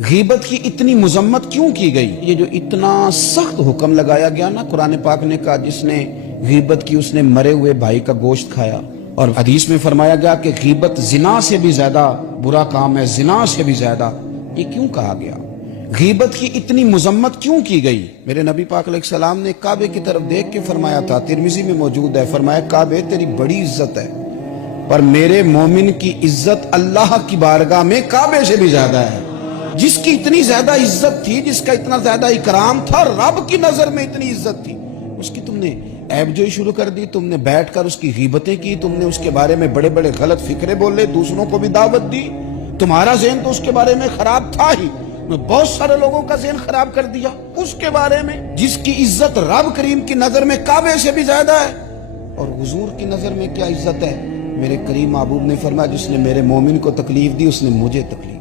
गीबत की इतनी मुजम्मत क्यों की गई? ये जो इतना सख्त हुक्म लगाया गया ना कुरान पाक ने कहा जिसने गीबत की उसने मरे हुए भाई का गोश्त खाया। और हदीस में फरमाया गया कि गीबत जिना से भी ज्यादा बुरा काम है, जिना से भी ज्यादा। ये क्यों कहा गया? गीबत की इतनी मुजम्मत क्यों की गई? मेरे नबी पाक अलैहिस्सलाम ने काबे की तरफ देख के फरमाया था, तिरमिजी में मौजूद है, फरमाया काबे तेरी बड़ी इज्जत है, पर मेरे मोमिन की इज्जत अल्लाह की बारगाह में काबे से भी ज्यादा है। जिसकी इतनी ज्यादा इज्जत थी, जिसका इतना ज्यादा इकराम था, रब की नजर में इतनी इज्जत थी, उसकी तुमने ऐबजोई शुरू कर दी, तुमने बैठकर उसकी गीबतें की, तुमने उसके बारे में बड़े बड़े गलत फिक्रे बोले, दूसरों को भी दावत दी। तुम्हारा ज़हन तो उसके बारे में खराब था ही, बहुत सारे लोगों का ज़हन खराब कर दिया उसके बारे में, जिसकी इज्जत रब करीम की नजर में काबे से भी ज्यादा है। और हुजूर की नजर में क्या इज्जत है? मेरे करीम महबूब ने फरमाया जिसने मेरे मोमिन को तकलीफ दी उसने मुझे तकलीफ